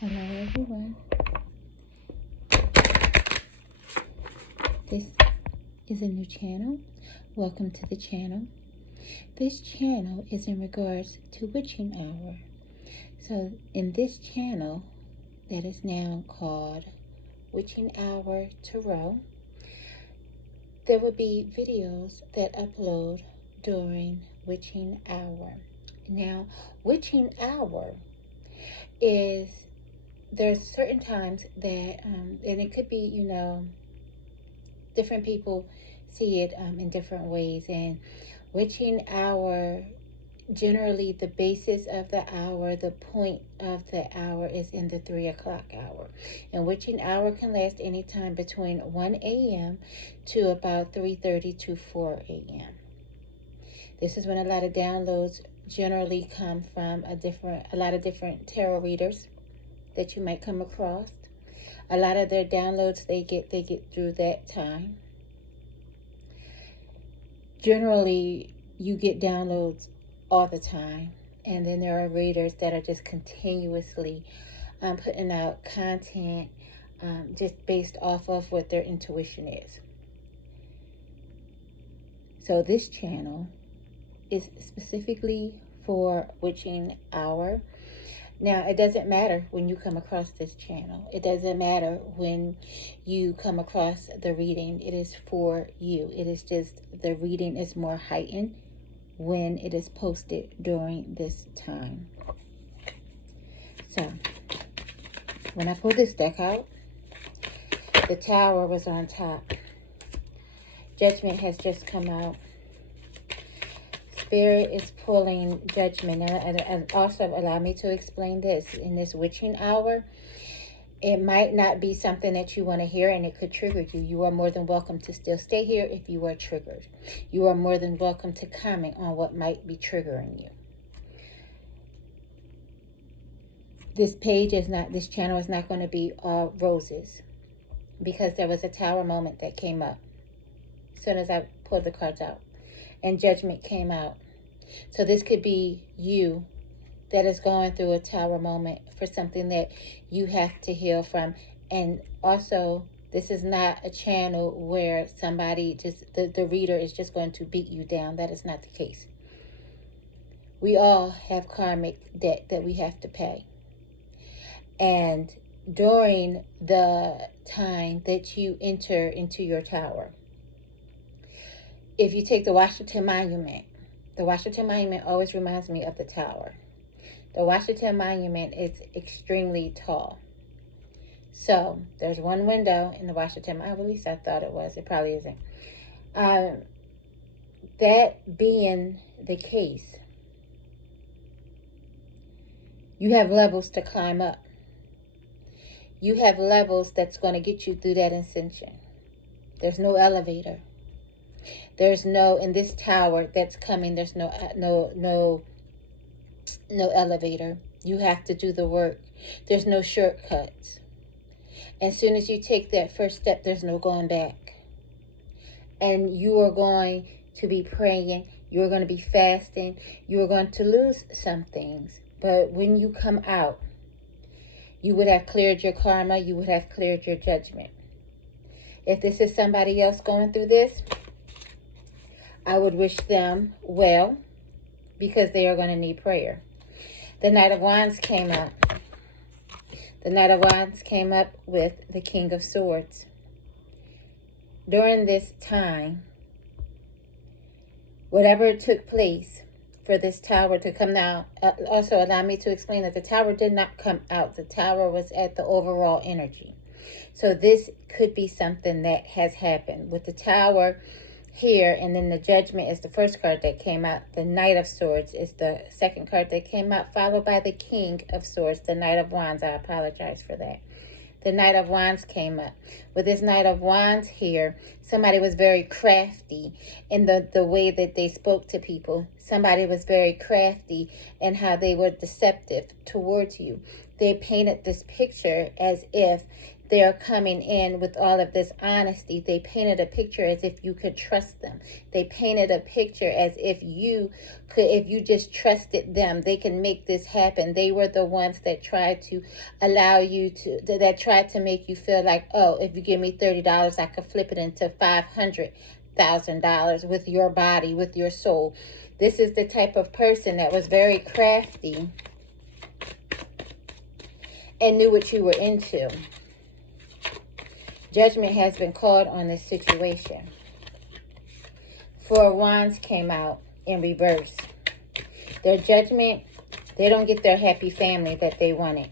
Hello everyone, this is a new channel. Welcome to the channel. This channel is in regards to witching hour. So in this channel that is now called Witching Hour Tarot, there will be videos that upload during witching hour. Now, witching hour is, there's certain times that, and it could be, different people see it in different ways. And witching hour, generally the basis of the hour, the point of the hour is in the 3 o'clock hour. And witching hour can last anytime between 1 a.m. to about 3:30 to 4 a.m. This is when a lot of downloads generally come from a lot of different tarot readers that you might come across. A lot of their downloads they get through that time. Generally, you get downloads all the time, and then there are readers that are just continuously putting out content just based off of what their intuition is. So this channel is specifically for witching hour. Now, it doesn't matter when you come across this channel. It doesn't matter when you come across the reading. It is for you. It is just the reading is more heightened when it is posted during this time. So, when I pulled this deck out, the Tower was on top. Judgment has just come out. Spirit is pulling Judgment. And also allow me to explain this. In this witching hour, it might not be something that you want to hear, and it could trigger you. You are more than welcome to still stay here if you are triggered. You are more than welcome to comment on what might be triggering you. This channel is not going to be all roses, because there was a Tower moment that came up as soon as I pulled the cards out. And Judgment came out. So this could be you that is going through a Tower moment for something that you have to heal from. And also, this is not a channel where somebody the reader is just going to beat you down. That is not the case. We all have karmic debt that we have to pay. And during the time that you enter into your Tower, if you take the Washington Monument always reminds me of the Tower. The Washington Monument is extremely tall. So there's one window in the Washington, at least I thought it was. It probably isn't. That being the case, you have levels to climb up. You have levels that's going to get you through that ascension. There's no elevator. There's no, in this Tower that's coming, there's no elevator. You have to do the work. There's no shortcuts. As soon as you take that first step, there's no going back. And you are going to be praying. You're going to be fasting. You're going to lose some things. But when you come out, you would have cleared your karma. You would have cleared your judgment. If this is somebody else going through this, I would wish them well, because they are going to need prayer. The Knight of Wands came up. The Knight of Wands came up with the King of Swords. During this time, whatever took place for this Tower to come down, also allow me to explain that the Tower did not come out. The Tower was at the overall energy. So this could be something that has happened with the Tower here, and then the Judgment is the first card that came out. The Knight of Swords is the second card that came out, followed by the King of Swords. The Knight of Wands, I apologize for that. The Knight of Wands came up. With this Knight of Wands here, somebody was very crafty in the way that they spoke to people. Somebody was very crafty in how they were deceptive towards you. They painted this picture as if they're coming in with all of this honesty. They painted a picture as if you could trust them. They painted a picture as if you could, if you just trusted them, they can make this happen. They were the ones that tried to allow you to, that tried to make you feel like, oh, if you give me $30, I could flip it into $500,000 with your body, with your soul. This is the type of person that was very crafty and knew what you were into. Judgment has been called on this situation. Four of Wands came out in reverse. Their judgment, they don't get their happy family that they wanted.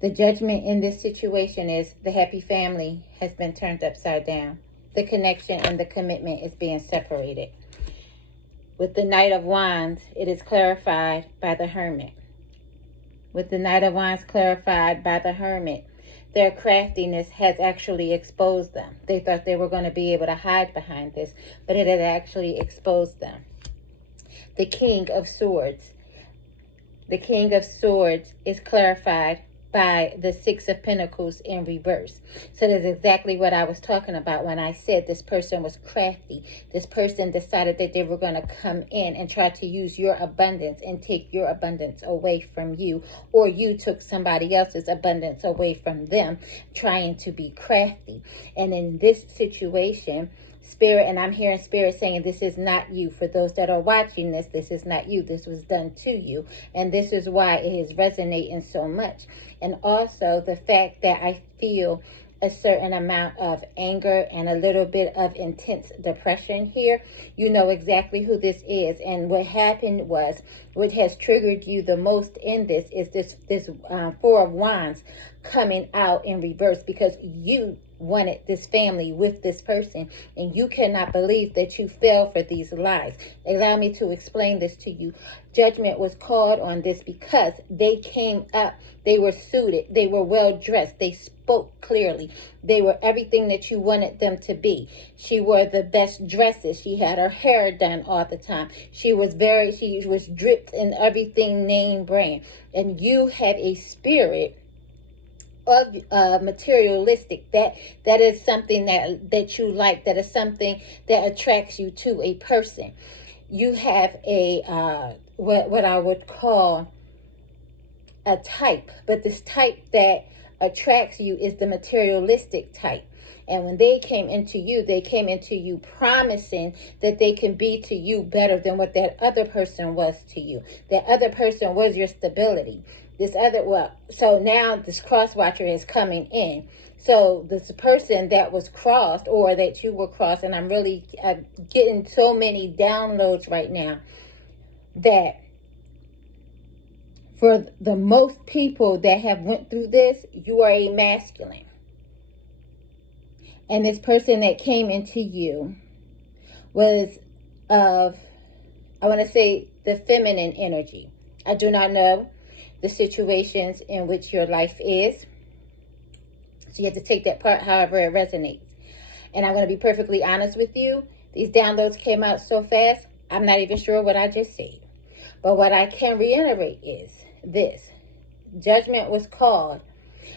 The judgment in this situation is the happy family has been turned upside down. The connection and the commitment is being separated. With the Knight of Wands, it is clarified by the Hermit. With the Knight of Wands clarified by the Hermit, their craftiness has actually exposed them. They thought they were going to be able to hide behind this, but it had actually exposed them. The King of Swords. The King of Swords is clarified by the Six of Pentacles in reverse. So that's exactly what I was talking about when I said this person was crafty. This person decided that they were going to come in and try to use your abundance and take your abundance away from you, or you took somebody else's abundance away from them, trying to be crafty. And in this situation, Spirit, and I'm hearing Spirit saying this is not you. For those that are watching this, this is not you. This was done to you. And this is why it is resonating so much. And also the fact that I feel a certain amount of anger and a little bit of intense depression here. You know exactly who this is. And what happened was, what has triggered you the most in this is this Four of Wands coming out in reverse, because you wanted this family with this person, and you cannot believe that you fell for these lies. Allow me to explain this to you. Judgment was called on this because they came up, they were suited, they were well dressed, they spoke clearly, they were everything that you wanted them to be. She wore the best dresses, she had her hair done all the time, she was dripped in everything name brand. And you have a spirit of materialistic, that is something that you like, that is something that attracts you to a person. You have a what I would call a type, but this type that attracts you is the materialistic type. And when they came into you promising that they can be to you better than what that other person was to you. That other person was your stability. So now this cross watcher is coming in. So this person that was crossed, or that you were crossed, and I'm really getting so many downloads right now, that for the most people that have went through this, you are a masculine. And this person that came into you was of, I want to say, the feminine energy. I do not know the situations in which your life is. So you have to take that part however it resonates. And I'm going to be perfectly honest with you. These downloads came out so fast, I'm not even sure what I just said. But what I can reiterate is this. Judgment was called,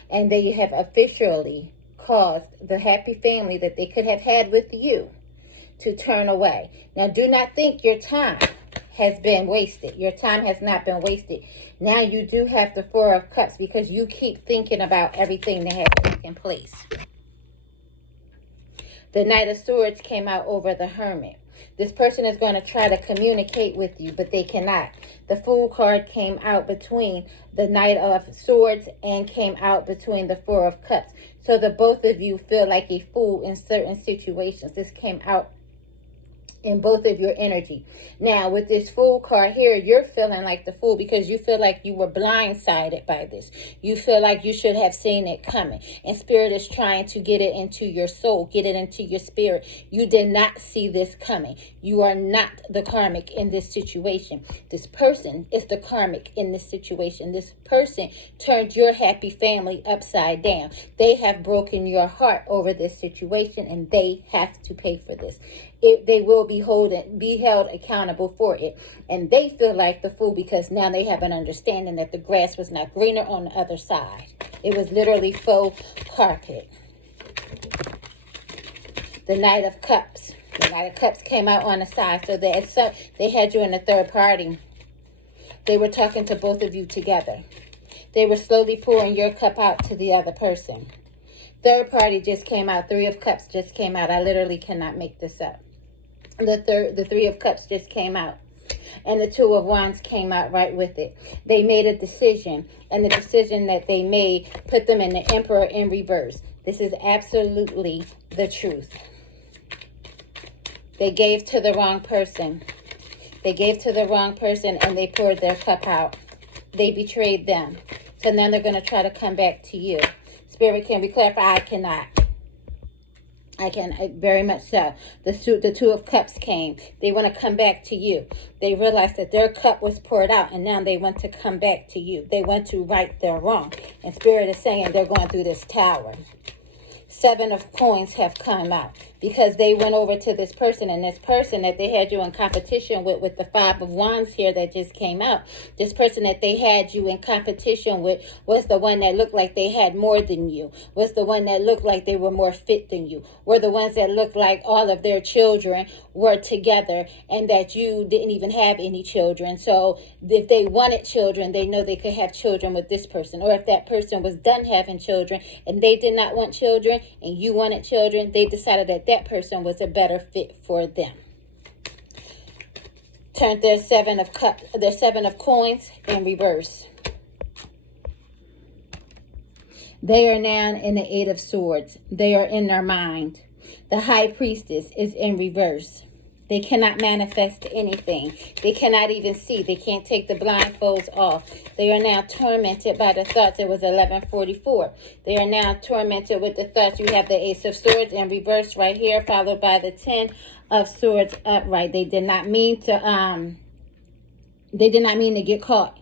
and they have officially caused the happy family that they could have had with you to turn away. Now, do not think your time has been wasted. Your time has not been wasted. Now you do have the Four of Cups, because you keep thinking about everything that has taken place. The Knight of Swords came out over the Hermit. This person is going to try to communicate with you, but they cannot. The Fool card came out between the Knight of Swords and came out between the Four of Cups. So the both of you feel like a fool in certain situations. This came out in both of your energy. Now, with this Fool card here, you're feeling like the fool because you feel like you were blindsided by this. You feel like you should have seen it coming. And Spirit is trying to get it into your soul, get it into your spirit. You did not see this coming. You are not the karmic in this situation. This person is the karmic in this situation. This person turned your happy family upside down. They have broken your heart over this situation, and they have to pay for this. they will be held accountable for it. And they feel like the fool because now they have an understanding that the grass was not greener on the other side. It was literally faux carpet. The Knight of Cups. The Knight of Cups came out on the side. So they had you in a third party. They were talking to both of you together. They were slowly pouring your cup out to the other person. Third party just came out. Three of Cups just came out. I literally cannot make this up. The Three of Cups just came out. And the Two of Wands came out right with it. They made a decision. And the decision that they made put them in the Emperor in reverse. This is absolutely the truth. They gave to the wrong person. They gave to the wrong person and they poured their cup out. They betrayed them. So now they're going to try to come back to you. Spirit, can we clarify? I cannot. I can, very much so. The Two of Cups came. They want to come back to you. They realized that their cup was poured out and now they want to come back to you. They want to right their wrong. And Spirit is saying they're going through this tower. Seven of Coins have come out because they went over to this person, and this person that they had you in competition with the Five of Wands here that just came out, this person that they had you in competition with was the one that looked like they had more than you, was the one that looked like they were more fit than you, were the ones that looked like all of their children were together and that you didn't even have any children. So if they wanted children, they know they could have children with this person. Or if that person was done having children and they did not want children and you wanted children, they decided that that person was a better fit for them. Turned their Seven of Cups, their Seven of Coins in reverse. They are now in the Eight of Swords. They are in their mind. The High Priestess is in reverse. They cannot manifest anything. They cannot even see. They can't take the blindfolds off. They are now tormented by the thoughts. It was 11:44. They are now tormented with the thoughts. You have the Ace of Swords in reverse right here, followed by the Ten of Swords upright. They did not mean to get caught,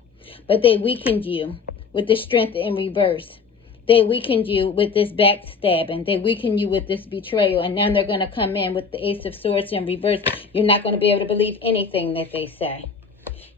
but they weakened you with the Strength in reverse. They weakened you with this backstabbing. They weakened you with this betrayal. And now they're going to come in with the Ace of Swords in reverse. You're not going to be able to believe anything that they say.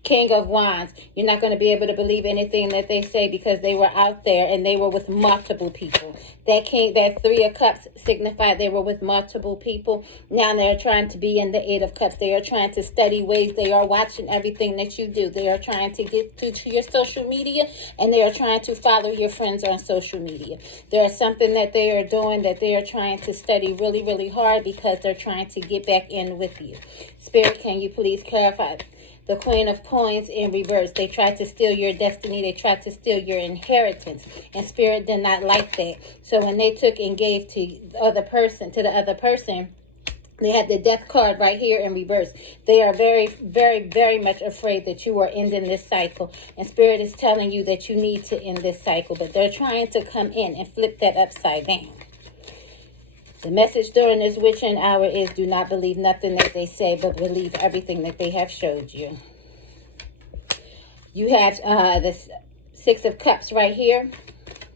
King of Wands. You're not going to be able to believe anything that they say because they were out there and they were with multiple people. That Three of Cups signified they were with multiple people. Now they're trying to be in the Eight of Cups. They are trying to study ways. They are watching everything that you do. They are trying to get through to your social media and they are trying to follow your friends on social media. There is something that they are doing that they are trying to study really, really hard because they're trying to get back in with you. Spirit, can you please clarify? The Queen of Coins in reverse. They tried to steal your destiny. They tried to steal your inheritance. And Spirit did not like that. So when they took and gave to the other person, they had the Death card right here in reverse. They are very, very, very much afraid that you are ending this cycle. And Spirit is telling you that you need to end this cycle. But they're trying to come in and flip that upside down. The message during this witching hour is do not believe nothing that they say, but believe everything that they have showed you. You have the Six of Cups right here.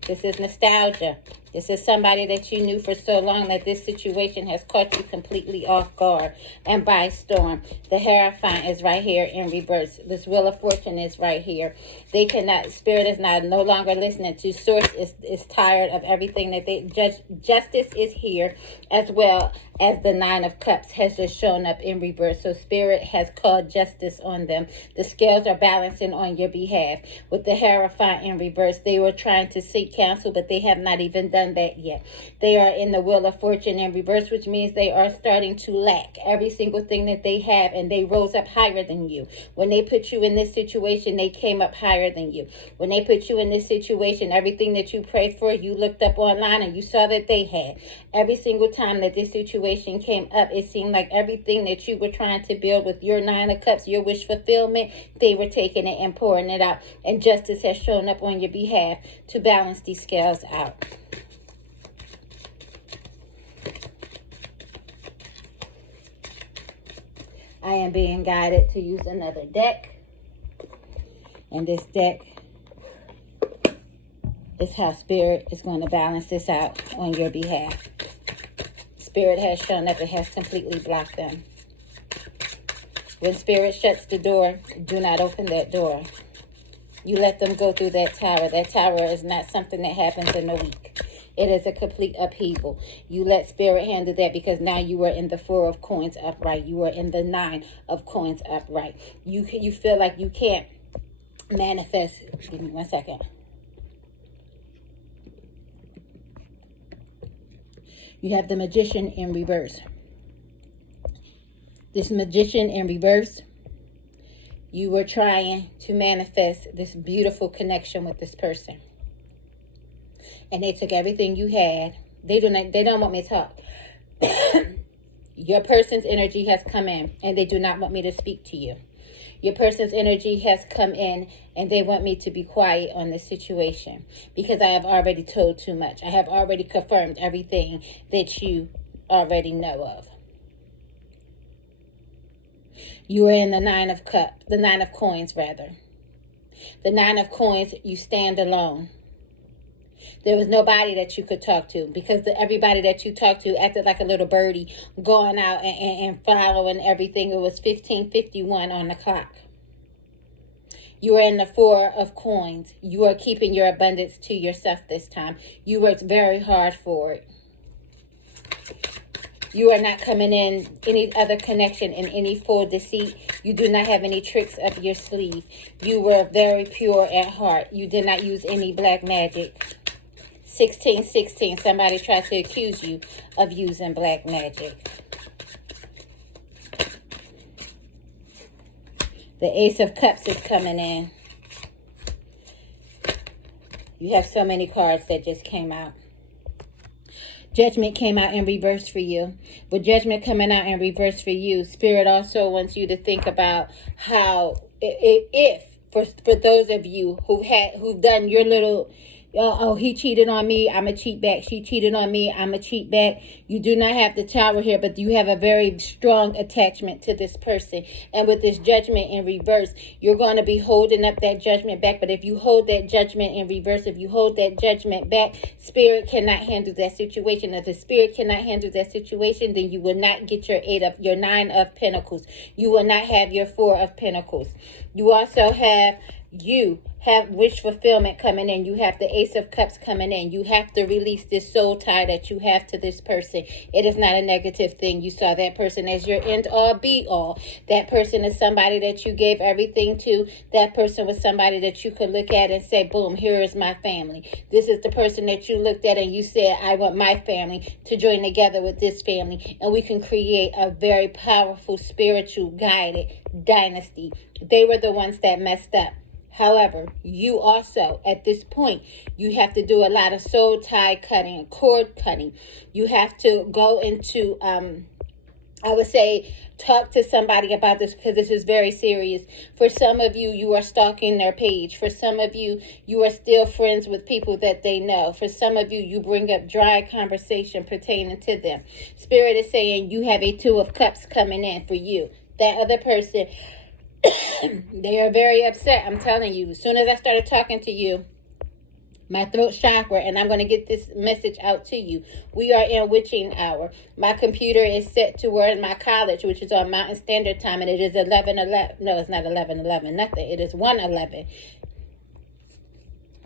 This is nostalgia. This is somebody that you knew for so long that this situation has caught you completely off guard and by storm. The Hierophant is right here in reverse. This Wheel of Fortune is right here. They cannot, Spirit is no longer listening to Source is tired of everything that they judge. Justice is here as well as the Nine of Cups has just shown up in reverse. So Spirit has called justice on them. The scales are balancing on your behalf. With the Hierophant in reverse, they were trying to seek counsel, but they have not even done that yet. They are in the Wheel of Fortune in reverse, which means they are starting to lack every single thing that they have, and they rose up higher than you. When they put you in this situation, they came up higher than you. When they put you in this situation, everything that you prayed for, you looked up online and you saw that they had. Every single time that this situation came up, it seemed like everything that you were trying to build with your Nine of Cups, your wish fulfillment, they were taking it and pouring it out. And justice has shown up on your behalf to balance these scales out. I am being guided to use another deck. And this deck is how Spirit is going to balance this out on your behalf. Spirit has shown up. It has completely blocked them. When Spirit shuts the door, do not open that door. You let them go through that tower. That tower is not something that happens in a week. It is a complete upheaval. You let Spirit handle that, because now you are in the 4 of coins upright. You are in the 9 of coins upright. You feel like you can't manifest. Give me 1 second. You have the Magician in reverse. This Magician in reverse, you were trying to manifest this beautiful connection with this person. And they took everything you had. They don't want me to talk. Your person's energy has come in, and they do not want me to speak to you. Your person's energy has come in, and they want me to be quiet on this situation, because I have already told too much. I have already confirmed everything that you already know of. You are in the 9 of cups, the 9 of coins rather. The 9 of coins, you stand alone. There was nobody that you could talk to, because everybody that you talked to acted like a little birdie, going out and following everything. It was 15:51 on the clock. You are in the 4 of coins. You are keeping your abundance to yourself this time. You worked very hard for it. You are not coming in any other connection in any full deceit. You do not have any tricks up your sleeve. You were very pure at heart. You did not use any black magic. 1616. Somebody tried to accuse you of using black magic. The Ace of Cups is coming in. You have so many cards that just came out. Judgment came out in reverse for you. With Judgment coming out in reverse for you, Spirit also wants you to think about how, if for those of you who've done your little, oh, he cheated on me, I'm a cheat back. She cheated on me, I'm a cheat back. You do not have the Tower here, but you have a very strong attachment to this person. And with this Judgment in reverse, you're going to be holding up that Judgment back. But if you hold that Judgment in reverse, if you hold that Judgment back, Spirit cannot handle that situation. If the Spirit cannot handle that situation, then you will not get your 9 of Pentacles. You will not have your 4 of Pentacles. You also have wish fulfillment coming in. You have the Ace of Cups coming in. You have to release this soul tie that you have to this person. It is not a negative thing. You saw that person as your end all be all. That person is somebody that you gave everything to. That person was somebody that you could look at and say, boom, here is my family. This is the person that you looked at and you said, I want my family to join together with this family, and we can create a very powerful, spiritual, guided dynasty. They were the ones that messed up. However, you also, at this point, you have to do a lot of soul tie cutting and cord cutting. You have to go into, I would say, talk to somebody about this, because this is very serious. For some of you, you are stalking their page. For some of you, you are still friends with people that they know. For some of you, you bring up dry conversation pertaining to them. Spirit is saying you have a 2 of Cups coming in for you. That other person, they are very upset. I'm telling you, as soon as I started talking to you, my throat chakra, and I'm going to get this message out to you. We are in witching hour. My computer is set to where my college, which is on Mountain Standard Time, and it is 11:11. No, it's not 11:11. Nothing. It is 1:11.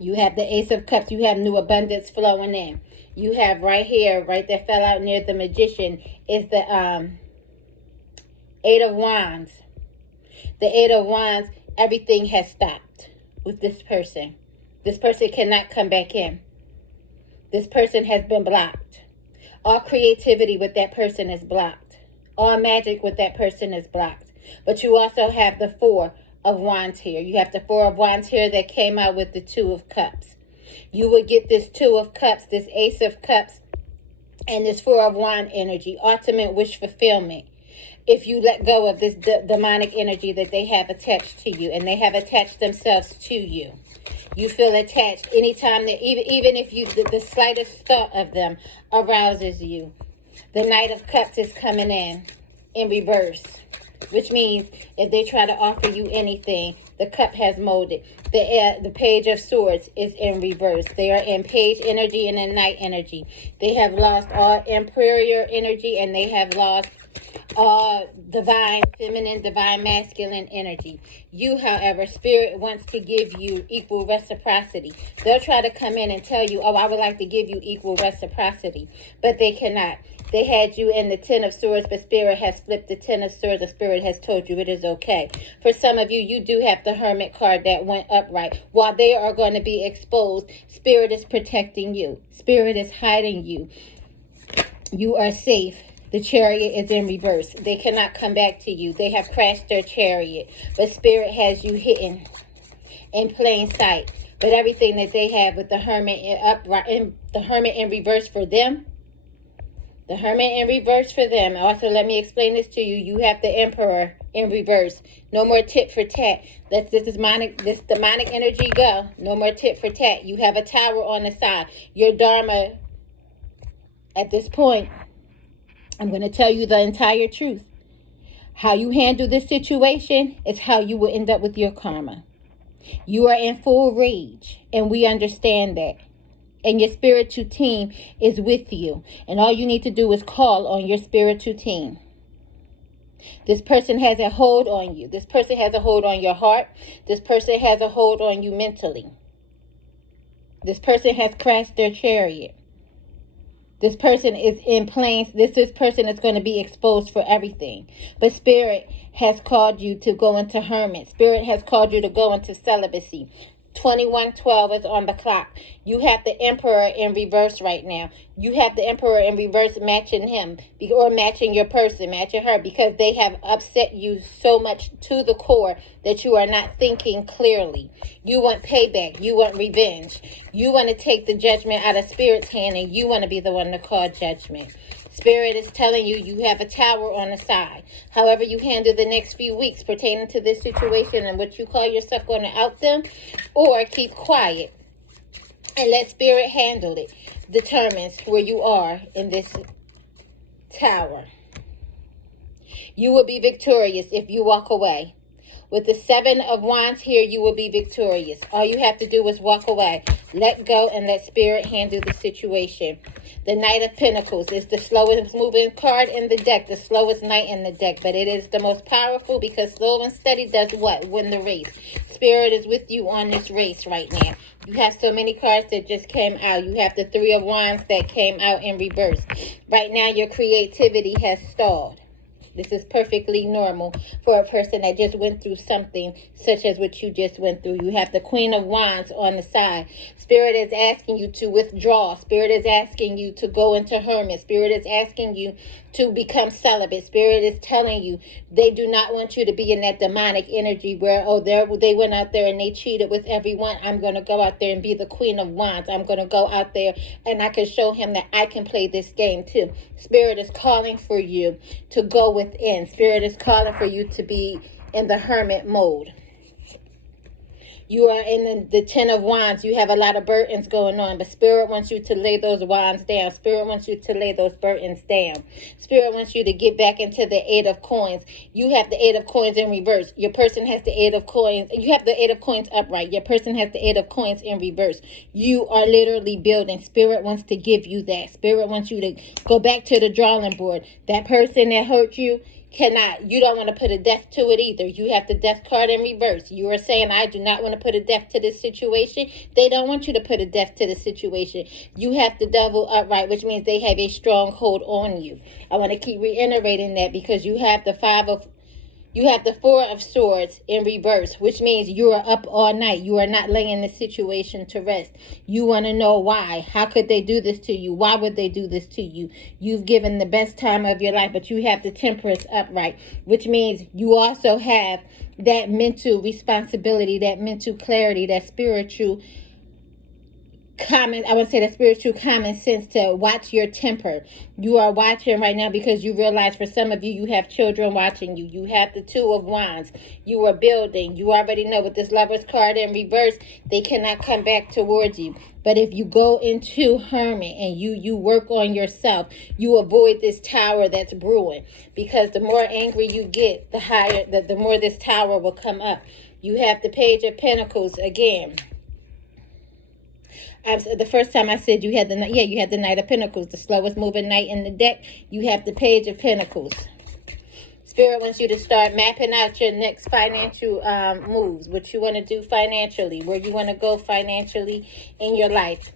You have the Ace of Cups. You have new abundance flowing in. You have right here, right there, fell out near the Magician, is the 8 of Wands. The 8 of Wands, everything has stopped with this person. This person cannot come back in. This person has been blocked. All creativity with that person is blocked. All magic with that person is blocked. But you also have the 4 of Wands here. You have the 4 of Wands here that came out with the 2 of Cups. You will get this 2 of Cups, this Ace of Cups, and this 4 of Wands energy. Ultimate wish fulfillment. If you let go of this demonic energy that they have attached to you, and they have attached themselves to you. You feel attached anytime that, even if you the slightest thought of them arouses you. The Knight of Cups is coming in reverse, which means if they try to offer you anything, The cup has molded. The Page of Swords is in reverse. They are in page energy and in knight energy. They have lost all emperor energy, and they have lost divine feminine, divine masculine energy. You, however, spirit wants to give you equal reciprocity. They'll try to come in and tell you, oh, I would like to give you equal reciprocity, but they cannot. They had you in the Ten of Swords, but Spirit has flipped the Ten of Swords. The Spirit has told you it is okay. For some of you, you do have the Hermit card that went upright. While they are going to be exposed, Spirit is protecting you. Spirit is hiding you. You are safe. The Chariot is in reverse. They cannot come back to you. They have crashed their chariot, but Spirit has you hidden in plain sight. But everything that they have with the Hermit in reverse for them. The Hermit in reverse for them. Also, let me explain this to you. You have the Emperor in reverse. No more tit for tat. Let this demonic energy go. No more tit for tat. You have a tower on the side. Your Darma, at this point, I'm going to tell you the entire truth. How you handle this situation is how you will end up with your karma. You are in full rage, and we understand that. And your spiritual team is with you. And all you need to do is call on your spiritual team. This person has a hold on you. This person has a hold on your heart. This person has a hold on you mentally. This person has crashed their chariot. This person is in plain. This person is going to be exposed for everything. But Spirit has called you to go into hermit. Spirit has called you to go into celibacy. 2112 is on the clock. You have the Emperor in reverse right now. You have the Emperor in reverse matching him, or matching your person, matching her, because they have upset you so much to the core that you are not thinking clearly. You want payback. You want revenge. You want to take the judgment out of Spirit's hand, and you want to be the one to call judgment. Spirit is telling you you have a tower on the side. However you handle the next few weeks pertaining to this situation and what you call yourself going to out them, or keep quiet and let Spirit handle it, determines where you are in this tower. You will be victorious if you walk away. With the Seven of Wands here, you will be victorious. All you have to do is walk away. Let go and let Spirit handle the situation. The Knight of Pentacles is the slowest moving card in the deck, the slowest knight in the deck. But it is the most powerful because slow and steady does what? Win the race. Spirit is with you on this race right now. You have so many cards that just came out. You have the Three of Wands that came out in reverse. Right now, your creativity has stalled. This is perfectly normal for a person that just went through something such as what you just went through. You have the Queen of Wands on the side. Spirit is asking you to withdraw. Spirit is asking you to go into hermit. Spirit is asking you to become celibate. Spirit is telling you they do not want you to be in that demonic energy where, oh, they went out there and they cheated with everyone. I'm going to go out there and be the Queen of Wands. I'm going to go out there and I can show him that I can play this game too. Spirit is calling for you to go within. Spirit is calling for you to be in the hermit mode. You are in the Ten of Wands. You have a lot of burdens going on, but Spirit wants you to lay those wands down. Spirit wants you to lay those burdens down. Spirit wants you to get back into the Eight of Coins. You have the Eight of Coins in reverse. Your person has the Eight of Coins. You have the Eight of Coins upright. Your person has the Eight of Coins in reverse. You are literally building. Spirit wants to give you that. Spirit wants you to go back to the drawing board. That person that hurt you, you don't want to put a death to it either. You have the death card in reverse. You are saying, I do not want to put a death to this situation. They don't want you to put a death to the situation. You have the Devil upright, which means they have a strong hold on you. I want to keep reiterating that because you have the Four of Swords in reverse, which means you are up all night. You are not laying the situation to rest. You want to know why. How could they do this to you? Why would they do this to you? You've given the best time of your life, but you have the Temperance upright, which means you also have that mental responsibility, that mental clarity, that spiritual spiritual common sense to watch your temper. You are watching right now because you realize for some of you, you have children watching you. You have the Two of Wands. You are building. You already know with this Lover's card in reverse, they cannot come back towards you. But if you go into hermit and you work on yourself, you avoid this tower that's brewing. Because the more angry you get, the more this tower will come up. You have the Page of Pentacles again. The first time I said you had you had the Knight of Pentacles, the slowest moving knight in the deck. You have the Page of Pentacles. Spirit wants you to start mapping out your next financial moves, what you want to do financially, where you want to go financially in your life.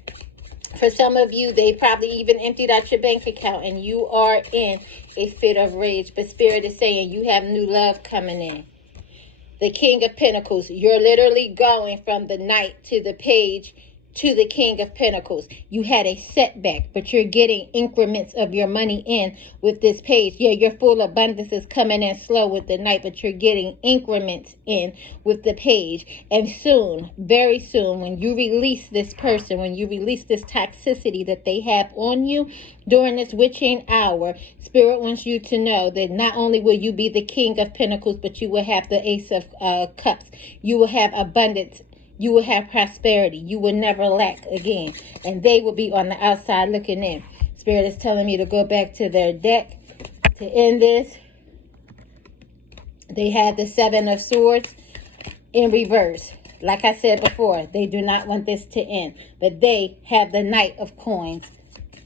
For some of you, they probably even emptied out your bank account and you are in a fit of rage. But Spirit is saying you have new love coming in. The King of Pentacles, you're literally going from the Knight to the Page to the King of Pentacles. You had a setback, but you're getting increments of your money in with this Page. Yeah, your full abundance is coming in slow with the Knight, but you're getting increments in with the Page. And soon, very soon, when you release this person, when you release this toxicity that they have on you during this witching hour, Spirit wants you to know that not only will you be the King of Pentacles, but you will have the Ace of Cups. You will have abundance. You will have prosperity. You will never lack again. And they will be on the outside looking in. Spirit is telling me to go back to their deck to end this. They have the Seven of Swords in reverse. Like I said before, they do not want this to end. But they have the Knight of Coins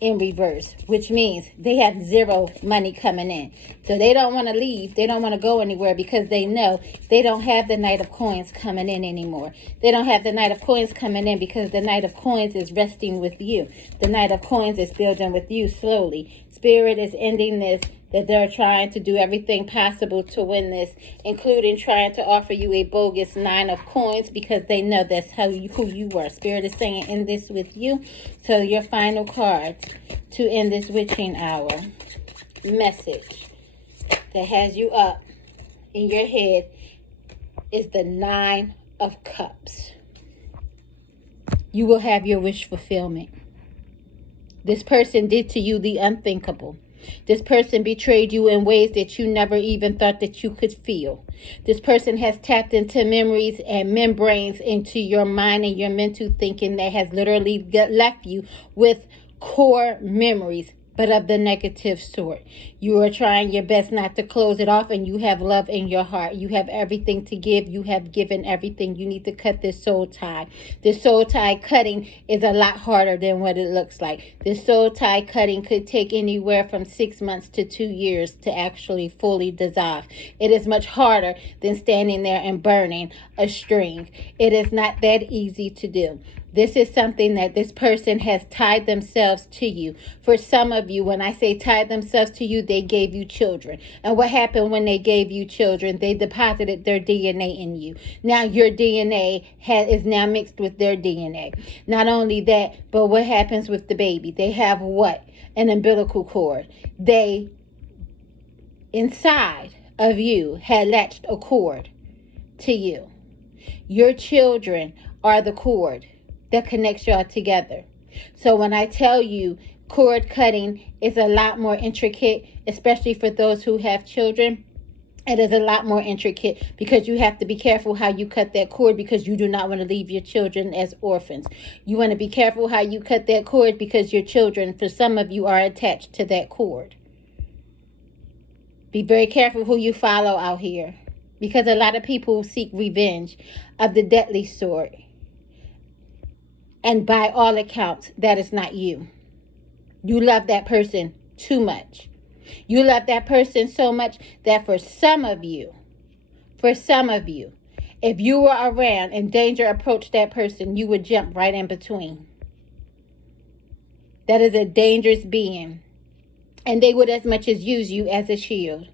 in reverse, which means they have zero money coming in. So they don't want to leave. They don't want to go anywhere because they know they don't have the Knight of Coins coming in anymore. They don't have the Knight of Coins coming in because the Knight of Coins is resting with you. The Knight of Coins is building with you slowly. Spirit is ending this, that they're trying to do everything possible to win this, including trying to offer you a bogus Nine of Coins because they know that's who you were. Spirit is saying end this with you. So your final cards to end this witching hour message that has you up in your head is the Nine of Cups. You will have your wish fulfillment. This person did to you the unthinkable. This person betrayed you in ways that you never even thought that you could feel. This person has tapped into memories and membranes into your mind and your mental thinking that has literally left you with core memories, but of the negative sort. You are trying your best not to close it off, and you have love in your heart. You have everything to give. You have given everything. You need to cut this soul tie. This soul tie cutting is a lot harder than what it looks like. This soul tie cutting could take anywhere from 6 months to 2 years to actually fully dissolve. It is much harder than standing there and burning a string. It is not that easy to do. This is something that this person has tied themselves to you. For some of you, when I say tied themselves to you, they gave you children. And what happened when they gave you children? They deposited their DNA in you. Now your DNA is now mixed with their DNA. Not only that, but what happens with the baby? They have what? An umbilical cord. They, inside of you, had latched a cord to you. Your children are the cord that connects y'all together. So when I tell you cord cutting is a lot more intricate, especially for those who have children, it is a lot more intricate because you have to be careful how you cut that cord because you do not want to leave your children as orphans. You want to be careful how you cut that cord because your children, for some of you, are attached to that cord. Be very careful who you follow out here because a lot of people seek revenge of the deadly sort. And by all accounts, that is not you. You love that person too much. You love that person so much that for some of you, if you were around and danger approached that person, you would jump right in between. That is a dangerous being. And they would as much as use you as a shield.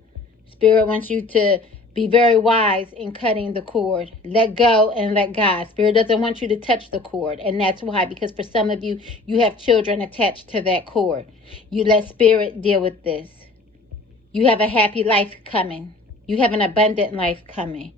Spirit wants you to be very wise in cutting the cord. Let go and let God. Spirit doesn't want you to touch the cord. And that's why, because for some of you, you have children attached to that cord. You let Spirit deal with this. You have a happy life coming. You have an abundant life coming.